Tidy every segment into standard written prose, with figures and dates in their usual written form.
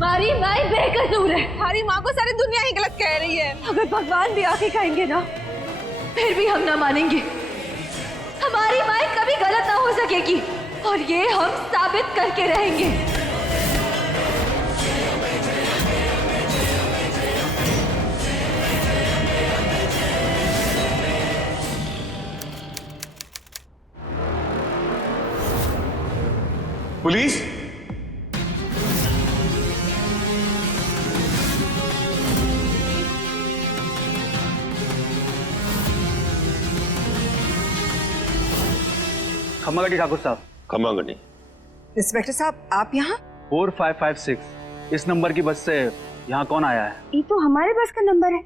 हमारी माई बेकसूर है। हमारी माँ को सारी दुनिया ही गलत कह रही है। अगर भगवान भी आके कहेंगे ना, फिर भी हम ना मानेंगे। हमारी माई कभी गलत ना हो सकेगी और ये हम साबित करके रहेंगे। पुलिस, खम्मागढ़ी ठाकुर साहब। खम्मागढ़ी। इंस्पेक्टर साहब, आप यहाँ? 4556 इस नंबर की बस से यहाँ कौन आया है? ये तो हमारे बस का नंबर है,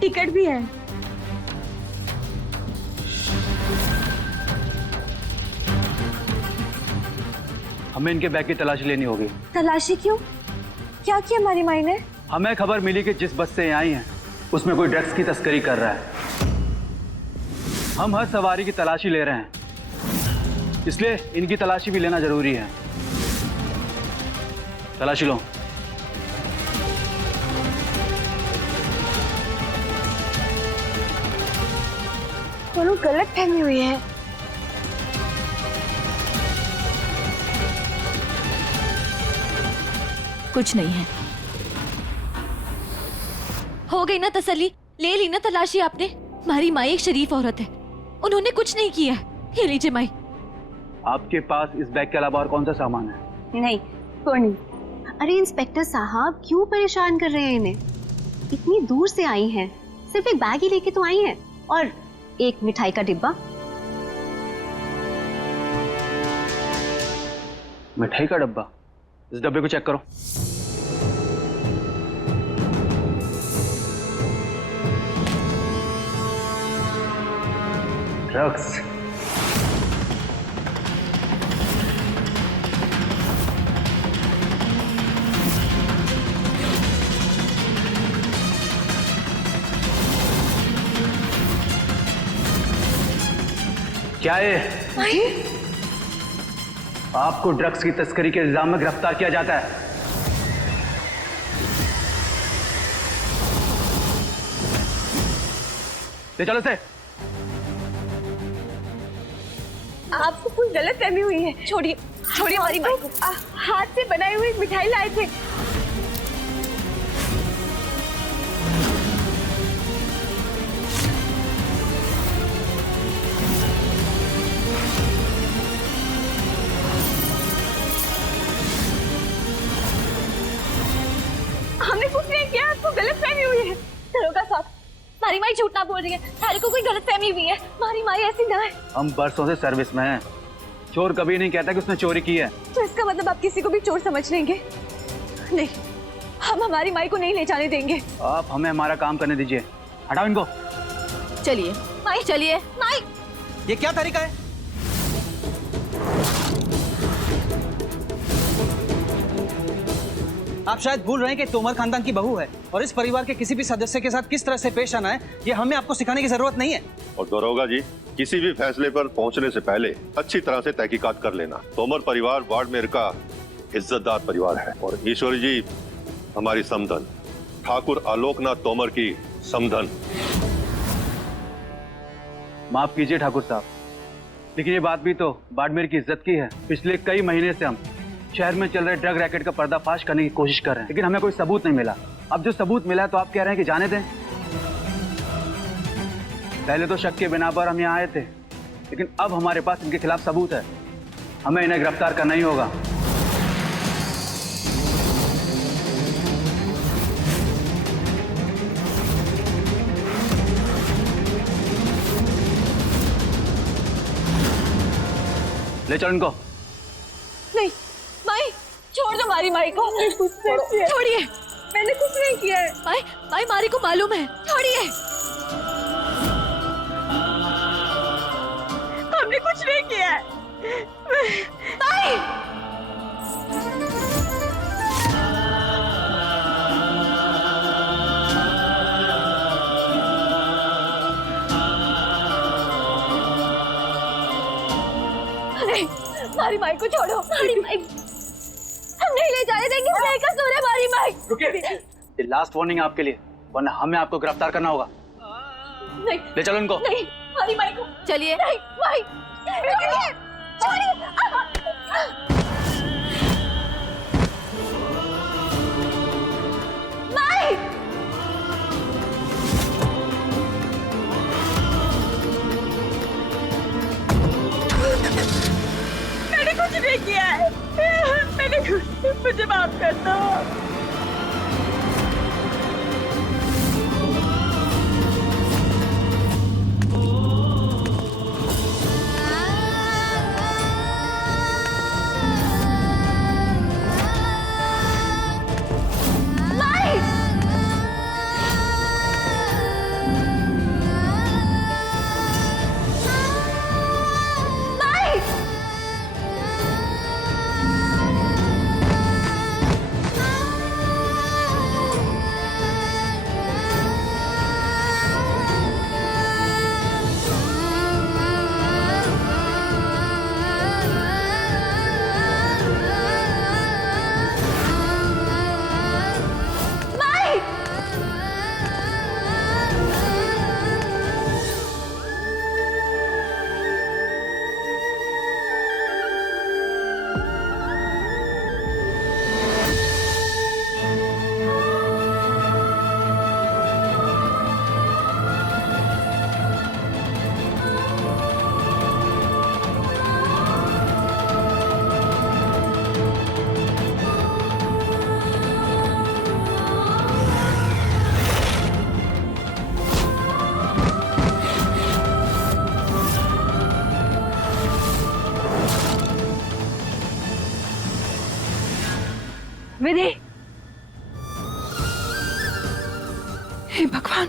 टिकट भी है। हमें इनके बैग की तलाशी लेनी होगी। तलाशी क्यों? क्या किया हमारी माई ने? हमें खबर मिली कि जिस बस से यहाँ आई हैं उसमें कोई ड्रग्स की तस्करी कर रहा है। हम हर सवारी की तलाशी ले रहे हैं, इसलिए इनकी तलाशी भी लेना जरूरी है। तलाशी लो। दोनों गलत फहमी हुई है। कुछ नहीं है। हो गई ना तसल्ली? ले ली ना तलाशी आपने? हमारी माई एक शरीफ औरत है, उन्होंने कुछ नहीं किया। ये लीजिए माई। आपके पास इस बैग के अलावा और कौन सा सामान है? नहीं, कोई नहीं। अरे इंस्पेक्टर साहब, क्यों परेशान कर रहे हैं इन्हें? इतनी दूर से आई हैं, सिर्फ एक बैग ही लेके तो आई हैं और एक मिठाई का डिब्बा। मिठाई का डब्बा? इस डब्बे को चेक करो। ड्रग्स। क्या है? आपको ड्रग्स की तस्करी के इल्जाम में गिरफ्तार किया जाता है। ले चलो से। आपको कोई गलत फहमी हुई है। छोड़िए, छोड़िए हमारी माई को। हाथ से बनाई हुई मिठाई लाए थे। हमने कुछ नहीं किया, आपको गलत फहमी हुई है। दरोगा साहब, हमारी माई झूठ ना बोल रही है, हमारे को कोई गलत फहमी हुई है। हमारी माई ऐसी ना है। हम बरसों से सर्विस में हैं। चोर कभी नहीं कहता कि उसने चोरी की है। तो इसका मतलब आप किसी को भी चोर समझ लेंगे? नहीं, हम हमारी माई को नहीं ले जाने देंगे। आप हमें हमारा काम करने दीजिए। हटाओ इनको। चलिए माई, चलिए माई। ये क्या तरीका है? आप शायद भूल रहे हैं कि तोमर खानदान की बहू है और इस परिवार के किसी भी सदस्य के साथ किस तरह से पेश आना है ये हमें आपको सिखाने की जरूरत नहीं है। और दरोगा जी, किसी भी फैसले पर पहुंचने से पहले अच्छी तरह से तहकीकात कर लेना। तोमर परिवार बाड़मेर का इज्जतदार परिवार है और ईश्वरी जी हमारी समधन, ठाकुर आलोकनाथ तोमर की समधन। माफ कीजिए ठाकुर साहब, लेकिन ये बात भी तो बाड़मेर की इज्जत की है। पिछले कई महीने से हम शहर में चल रहे ड्रग रैकेट का पर्दाफाश करने की कोशिश कर रहे हैं, लेकिन हमें कोई सबूत नहीं मिला। अब जो सबूत मिला तो आप कह रहे हैं कि जाने दें। पहले तो शक के बिना पर हम यहाँ आए थे, लेकिन अब हमारे पास इनके खिलाफ सबूत है। हमें इन्हें गिरफ्तार करना ही होगा। ले चलो इनको। नहीं माई, छोड़ दो हमारी माई को। छोड़िए, मैंने कुछ नहीं किया है। माई, माई मारी को मालूम है। छोड़िए, हमने कुछ नहीं किया है। माई, हमारी माई को छोड़ो। हमारी माई, हम नहीं ले जाने देंगे। नहीं कसूर है हमारी माइक। रुकिए, ये लास्ट वार्निंग है आपके लिए, वरना हमें आपको गिरफ्तार करना होगा। नहीं ले चलो इनको। नहीं, हमारी माइक को चलिए। नहीं माइक, छोड़िए, छोड़िए। माइक, मैंने कुछ नहीं किया है। मैंने कुछ, मुझे माफ कर दो। विधि, हे भगवान,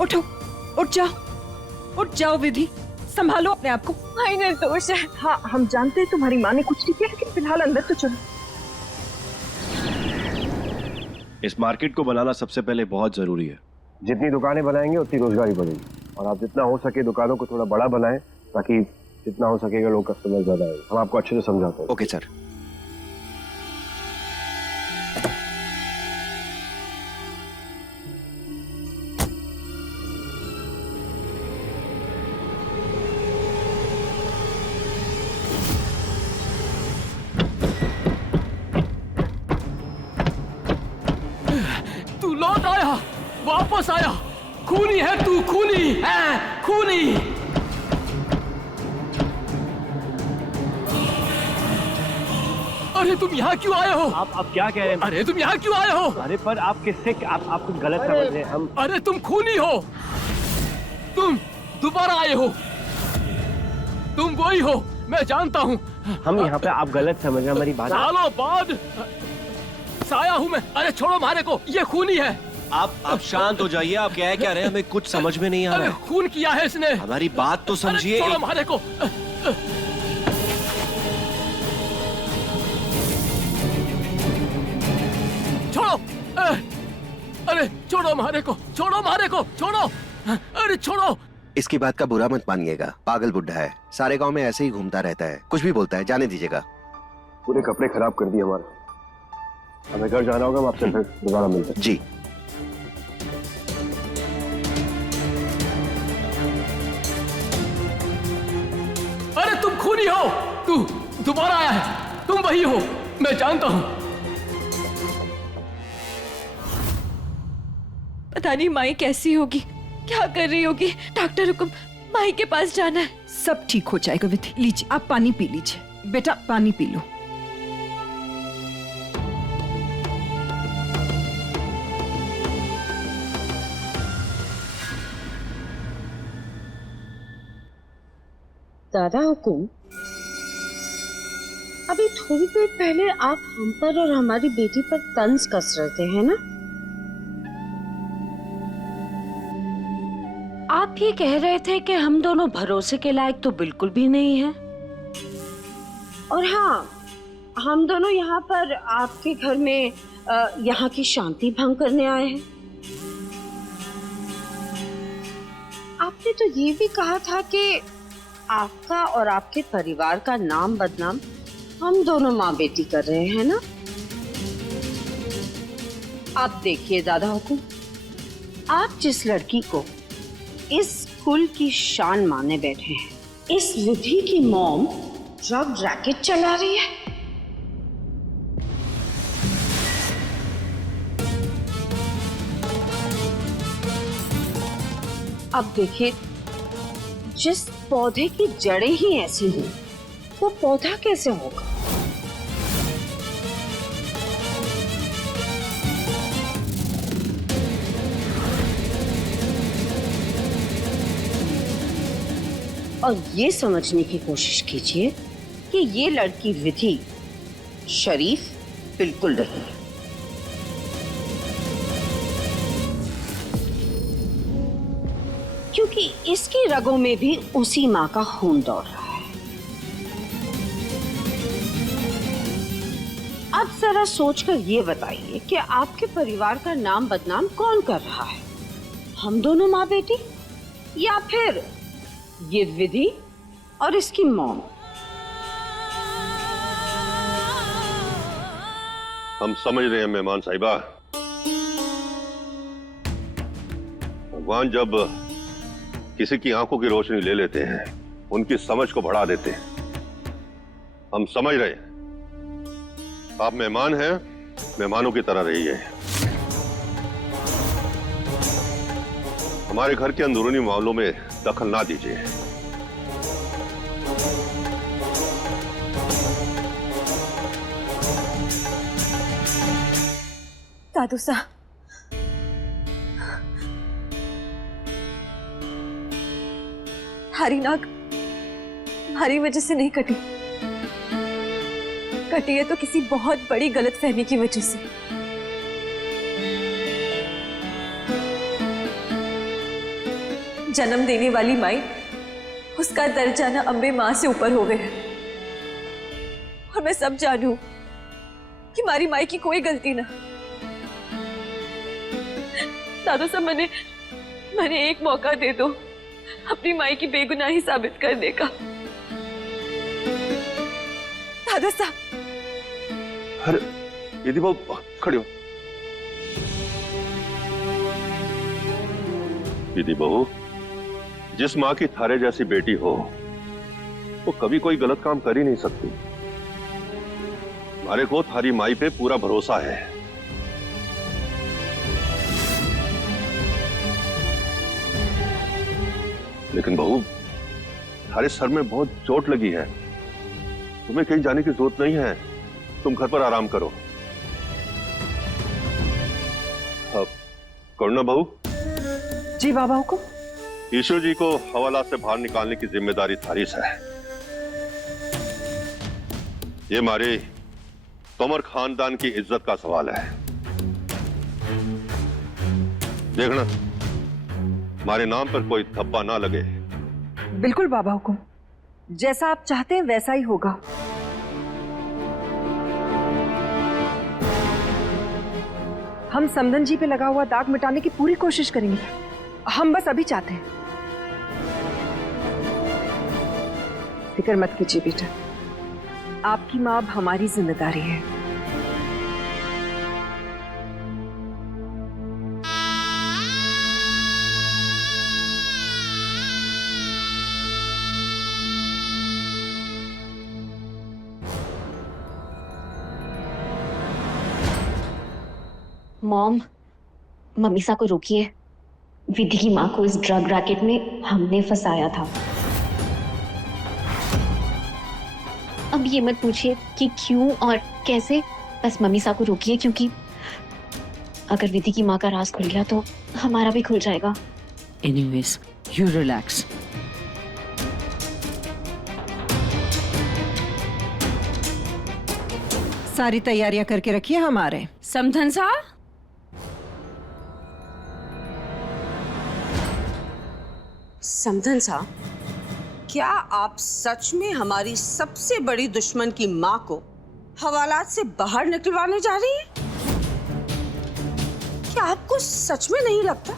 उठो, उठ जाओ विधि, संभालो अपने आप को। भाई निर्दोष है। हाँ, हम जानते हैं तुम्हारी माँ ने कुछ नहीं किया, लेकिन फिलहाल अंदर तो चलो। इस मार्केट को बनाना सबसे पहले बहुत जरूरी है। जितनी दुकानें बनाएंगे उतनी रोजगारी बढ़ेगी, और आप जितना हो सके दुकानों को थोड़ा बड़ा बनाएं, ताकि जितना हो सकेगा लोग कस्टमर ज्यादा आए। हम आपको अच्छे से समझाते हैं। Okay sir. तू लौट आया, वापस आया। खूनी है तू, खूनी है, खूनी। अरे तुम यहाँ क्यों आए हो? आप क्या कह रहे हैं? अरे तुम यहाँ क्यों आए हो? अरे पर आप किससे, आप कुछ गलत समझ रहे हैं। हम अरे तुम खूनी हो, तुम दोबारा आए हो, तुम वही हो, मैं जानता हूँ। हम यहाँ पे, आप गलत समझ रहे हैं हमारी बात। सालों बाद साया हूँ मैं। अरे छोड़ो मारे को, ये खूनी है। आप शांत हो जाइए। आप कह क्या रहे हैं, हमें कुछ समझ में नहीं आ रहा अरे है। खून किया है इसने। हमारी बात तो समझिए। छोड़ो मारे को। छोड़ो। अरे छोड़ो मारे को, छोड़ो मारे को, छोड़ो। अरे छोड़ो। इसकी बात का बुरा मत मानिएगा, पागल बुड्ढा है, सारे गांव में ऐसे ही घूमता रहता है, कुछ भी बोलता है, जाने दीजिएगा। पूरे कपड़े खराब कर दिए हमारे। हमें घर जाना होगा, हम आपसे फिर दोबारा मिलते हैं। जी। अरे तुम खूनी हो, तू दोबारा आया है, तुम वही हो, मैं जानता हूं। पता नहीं माई कैसी होगी, क्या कर रही होगी। डॉक्टर हुक्म, माई के पास जाना है। सब ठीक हो जाएगा विधि। लीजिए, आप पानी पी लीजिए। बेटा पानी पी लो। दादा हुकुम, अभी थोड़ी देर पहले आप हम पर और हमारी बेटी पर तंज कस रहे थे, है ना? आप ये कह रहे थे कि हम दोनों भरोसे के लायक तो बिल्कुल भी नहीं हैं। और हाँ, हम दोनों यहाँ पर आपके घर में यहाँ की शांति भंग करने आए हैं। आपने तो ये भी कहा था कि आपका और आपके परिवार का नाम बदनाम हम दोनों माँ बेटी कर रहे हैं ना। आप देखिए दादा हुकुम, आप जिस लड़की को इस कुल की शान माने बैठे हैं, इस विधि की मॉम ड्रग रैकेट चला रही है। अब देखिए, जिस पौधे की जड़ें ही ऐसी हों, वो पौधा कैसे होगा? और ये समझने की कोशिश कीजिए कि ये लड़की विधि शरीफ बिल्कुल नहीं है। क्योंकि इसकी रगों में भी उसी माँ का खून दौड़ रहा है। अब जरा सोचकर ये बताइए कि आपके परिवार का नाम बदनाम कौन कर रहा है? हम दोनों माँ बेटी, या फिर ये विधि और इसकी मॉम? हम समझ रहे हैं मेहमान साहिबा, भगवान जब किसी की आंखों की रोशनी ले लेते हैं, उनकी समझ को बढ़ा देते हैं। हम समझ रहे हैं, आप मेहमान हैं, मेहमानों की तरह रहिए। हमारे घर के अंदरूनी मामलों में दखल ना दीजिए। दादू साहब, हरी नाक हमारी वजह से नहीं कटी है तो किसी बहुत बड़ी गलतफहमी की वजह से। जन्म देने वाली माई, उसका दर्जा ना अम्बे माँ से ऊपर हो गया। और मैं सब जानू कि हमारी माई की कोई गलती ना। दादू साहब, मैंने एक मौका दे दो अपनी माई की बेगुनाही साबित करने का। दादा साहब। अरे दीदी बहू खड़ी हो। दीदी बहू, जिस माँ की थारे जैसी बेटी हो, वो कभी कोई गलत काम कर ही नहीं सकती। हमारे को थारी माई पे पूरा भरोसा है। लेकिन बहू, थारे सर में बहुत चोट लगी है, तुम्हें कहीं जाने की जरूरत नहीं है। तुम घर पर आराम करो। अब करुणा बहू। जी बाबा हुकुम। ईश्वर जी को हवाला से बाहर निकालने की जिम्मेदारी थारी से है। ये हमारे तोमर खानदान की इज्जत का सवाल है। देखना हमारे नाम पर कोई धब्बा ना लगे। बिल्कुल बाबा हुकुम, जैसा आप चाहते हैं वैसा ही होगा। हम समधन जी पे लगा हुआ दाग मिटाने की पूरी कोशिश करेंगे। हम बस अभी चाहते हैं। फिक्र मत कीजिए बेटा, आपकी मां अब हमारी जिम्मेदारी है। मॉम, ममीसा को रोकिए। विधि की माँ को इस ड्रग रैकेट में हमने फंसाया था। अब ये मत पूछिए कि क्यों और कैसे, बस ममीसा को रोकिए, क्योंकि अगर विधि की माँ का राज खुल गया तो हमारा भी खुल जाएगा। Anyways, you relax. सारी तैयारियां करके रखिए, हम आ रहे हैं। समधन साहब, समधन साहब, क्या आप सच में हमारी सबसे बड़ी दुश्मन की माँ को हवालात से बाहर निकलवाने जा रही हैं? क्या आपको सच में नहीं लगता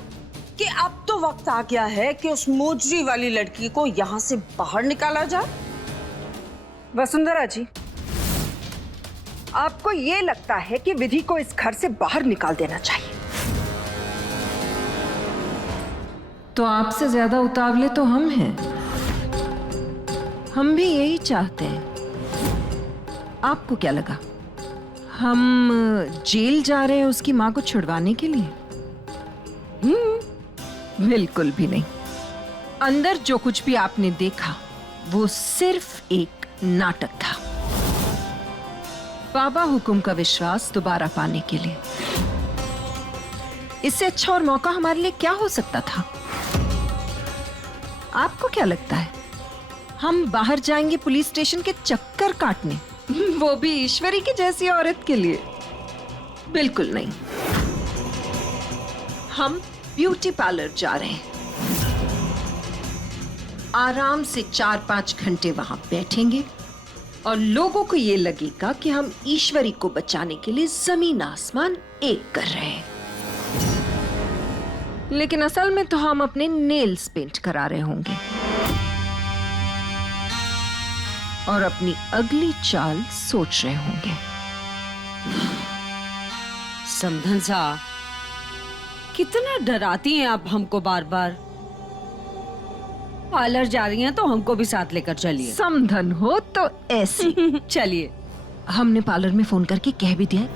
कि अब तो वक्त आ गया है कि उस मोजरी वाली लड़की को यहाँ से बाहर निकाला जाए? वसुंधरा जी, आपको ये लगता है कि विधि को इस घर से बाहर निकाल देना चाहिए। तो आपसे ज्यादा उतावले तो हम हैं। हम भी यही चाहते हैं। आपको क्या लगा हम जेल जा रहे हैं उसकी मां को छुड़वाने के लिए? बिल्कुल भी नहीं। अंदर जो कुछ भी आपने देखा वो सिर्फ एक नाटक था, बाबा हुकुम का विश्वास दोबारा पाने के लिए। इससे अच्छा और मौका हमारे लिए क्या हो सकता था? आपको क्या लगता है हम बाहर जाएंगे पुलिस स्टेशन के चक्कर काटने, वो भी ईश्वरी की जैसी औरत के लिए? बिल्कुल नहीं। हम ब्यूटी पार्लर जा रहे हैं, आराम से 4-5 घंटे वहां बैठेंगे और लोगों को यह लगेगा कि हम ईश्वरी को बचाने के लिए जमीन आसमान एक कर रहे हैं। लेकिन असल में तो हम अपने नेल्स पेंट करा रहे होंगे और अपनी अगली चाल सोच रहे होंगे। समधन साहब, कितना डराती हैं आप हमको बार बार। पार्लर जा रही हैं तो हमको भी साथ लेकर चलिए। समधन हो तो ऐसी। चलिए। हमने पार्लर में फोन करके कह भी दिया है।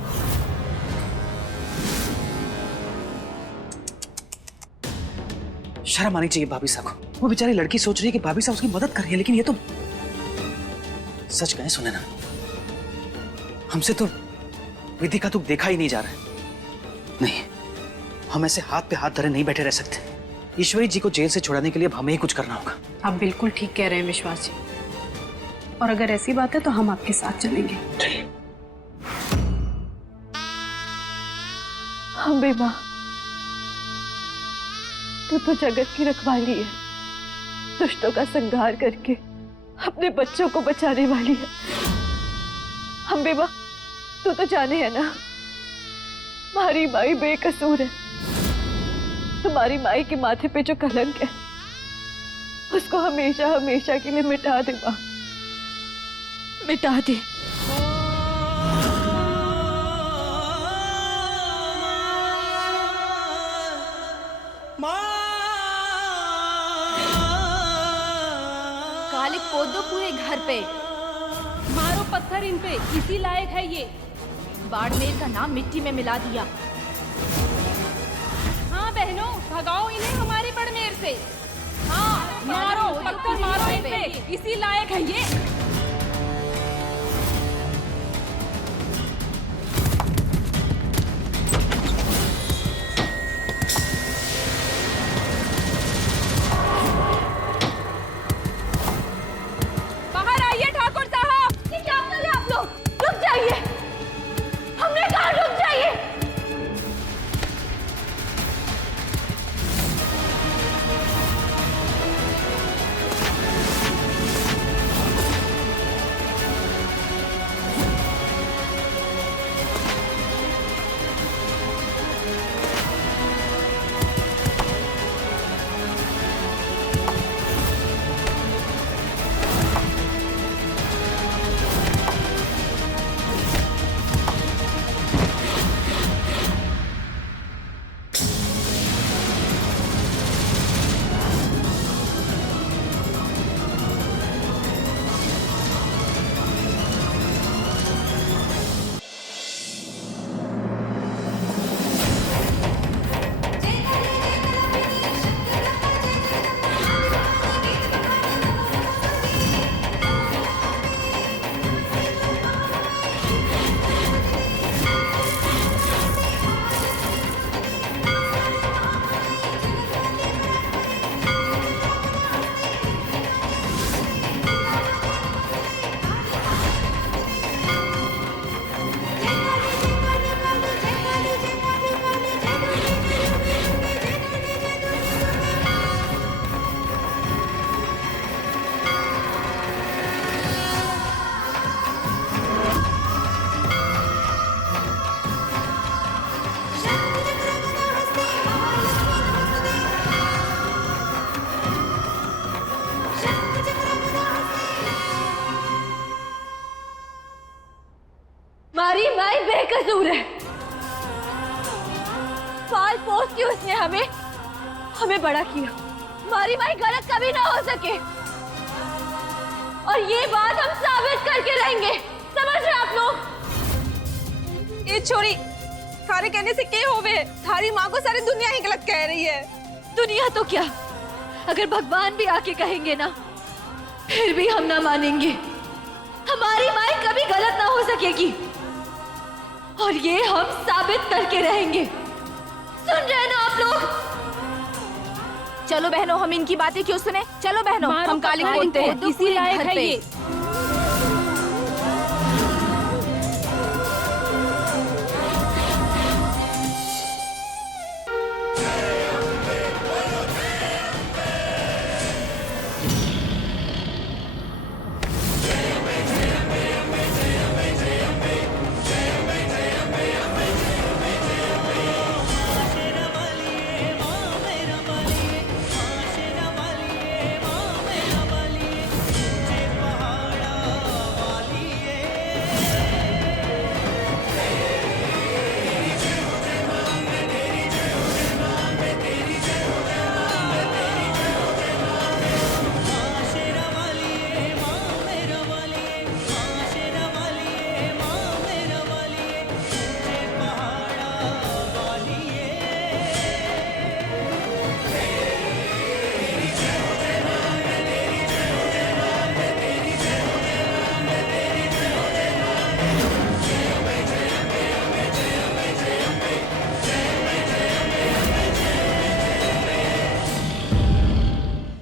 शर्म आनी चाहिए भाभी साहब को। वो बेचारी लड़की सोच रही है कि भाभी साहब उसकी मदद कर रही है, लेकिन ये तो सच कहें सुने ना, हमसे तो विधि का दुख देखा ही नहीं जा रहा है। नहीं, हम ऐसे हाथ पे हाथ धरे नहीं बैठे रह सकते। ईश्वरी जी को जेल से छुड़ाने के लिए अब हमें ही कुछ करना होगा। आप बिल्कुल ठीक कह रहे हैं विश्वास जी, और अगर ऐसी बात है तो हम आपके साथ चलेंगे। हाँ बेबा, तू तो जगत की रखवाली है, दुष्टों का संहार करके अपने बच्चों को बचाने वाली है। हम बेबा, तू तो जाने है ना, हमारी माई बेकसूर है। तुम्हारी माई के माथे पे जो कलंक है उसको हमेशा हमेशा के लिए मिटा दे मां, मिटा दे। कालिक पोत दो पूरे घर पे, मारो पत्थर इन पे, इसी लायक है ये। बाड़मेर का नाम मिट्टी में मिला दिया। हाँ बहनों, भगाओ इन्हें हमारे बाड़मेर से। हाँ मारो पत्थर, मारो इन पे, इसी लायक है ये। बाहर आइए ठाकुर साहब। ये क्या कर रहे हैं आप लोग? रुक जाइए, हमने कहा रुक जाइए। कसूर है? पाल पोस के उसने हमें बड़ा किया। हमारी माई गलत कभी ना हो सके, और ये बात हम साबित करके रहेंगे। समझ रहे आप लोग? ये छोरी थारे कहने से क्या होवे? थारी माँ को सारी दुनिया ही गलत कह रही है। दुनिया तो क्या, अगर भगवान भी आके कहेंगे ना, फिर भी हम ना मानेंगे। हमारी माई कभी गलत ना हो सकेगी, और ये हम साबित करके रहेंगे। सुन रहे हैं ना आप लोग? चलो बहनों, हम इनकी बातें क्यों सुने? चलो बहनों, हम काली बोलते हैं, इसी लायक है ये।